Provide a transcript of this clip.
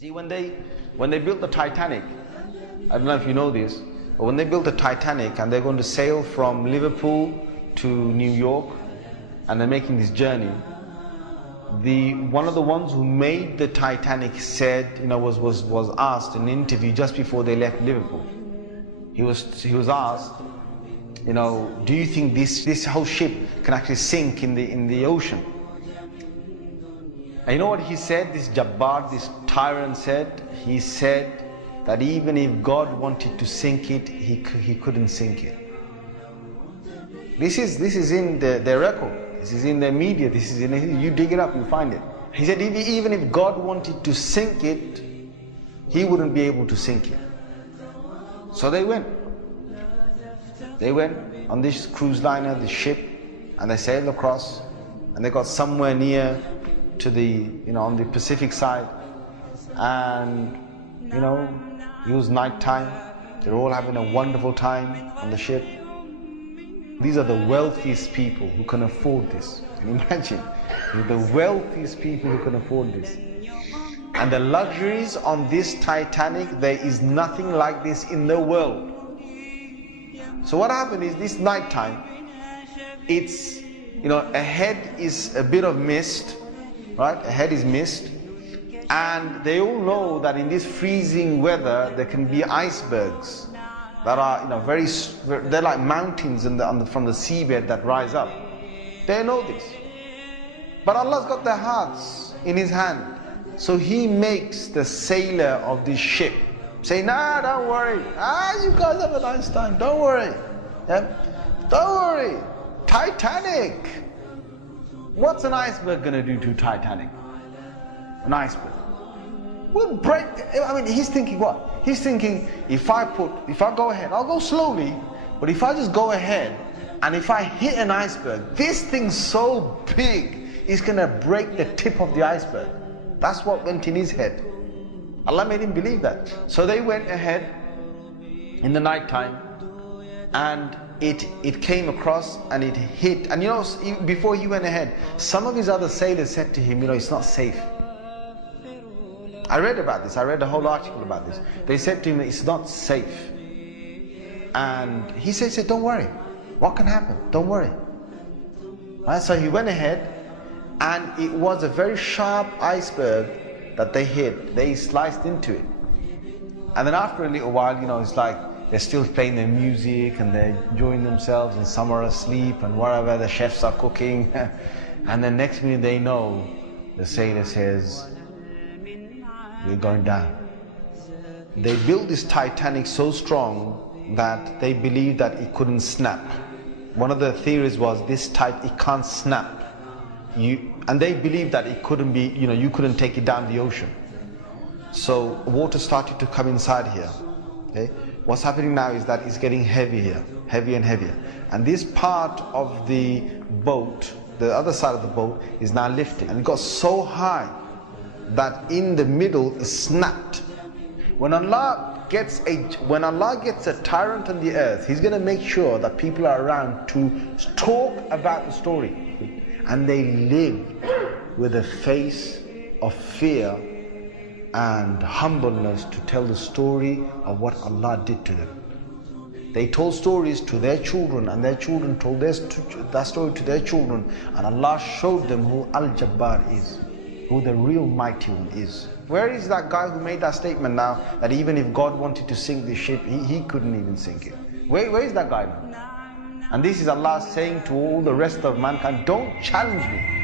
See, when they built the Titanic, I don't know if you know this, but when they built the Titanic and they're going to sail from Liverpool to New York and they're making this journey, one of the ones who made the Titanic said, was asked in an interview just before they left Liverpool. He was asked, do you think this whole ship can actually sink in the ocean? And you know what he said? This Jabbar, this tyrant said. He said that even if God wanted to sink it, he couldn't sink it. This is in their record. This is in their media. This is you dig it up, you find it. He said even if God wanted to sink it, he wouldn't be able to sink it. So they went. They went on this cruise liner, this ship, and they sailed across, and they got somewhere near to the, on the Pacific side, and it was night time. They were all having a wonderful time on the ship. These are the wealthiest people who can afford this. Can you imagine? The wealthiest people who can afford this. And the luxuries on this Titanic, there is nothing like this in the world. So what happened is this night time, it's, ahead is a bit of mist, right? Ahead is mist. And they all know that in this freezing weather, there can be icebergs that are, they're like mountains from the seabed that rise up. They know this. But Allah's got their hearts in His hand. So He makes the sailor of this ship say, nah, don't worry. You guys have a nice time. Don't worry. Yeah? Don't worry. Titanic. What's an iceberg going to do to Titanic? An iceberg will break. He's thinking what? He's thinking, if I go ahead, I'll go slowly, but if I just go ahead and if I hit an iceberg, this thing's so big, it's going to break the tip of the iceberg. That's what went in his head. Allah made him believe that. So they went ahead in the night time, and it came across and it hit. And before he went ahead, some of his other sailors said to him, it's not safe. I read about this. I read a whole article about this. They said to him, it's not safe. And he said, don't worry. What can happen? Don't worry. Right? So he went ahead, and it was a very sharp iceberg that they hit. They sliced into it. And then after a little while, it's like they're still playing their music and they're enjoying themselves, and some are asleep and wherever the chefs are cooking. And then next minute they know, the sailor says, we're going down. They built this Titanic so strong that they believed that it couldn't snap. One of the theories was it can't snap. And they believed that it couldn't be, you couldn't take it down the ocean. So water started to come inside here. Okay? What's happening now is that it's getting heavier, heavier and heavier. And this part of the boat, the other side of the boat, is now lifting. And it got so high that in the middle it snapped. When Allah gets a tyrant on the earth, He's going to make sure that people are around to talk about the story. And they lived with a face of fear and humbleness to tell the story of what Allah did to them. They told stories to their children, and their children told that story to their children, and Allah showed them who Al-Jabbar is, who the real mighty one is. Where is that guy who made that statement now, that even if God wanted to sink this ship, he couldn't even sink it? Where is that guy now? And this is Allah saying to all the rest of mankind, don't challenge me.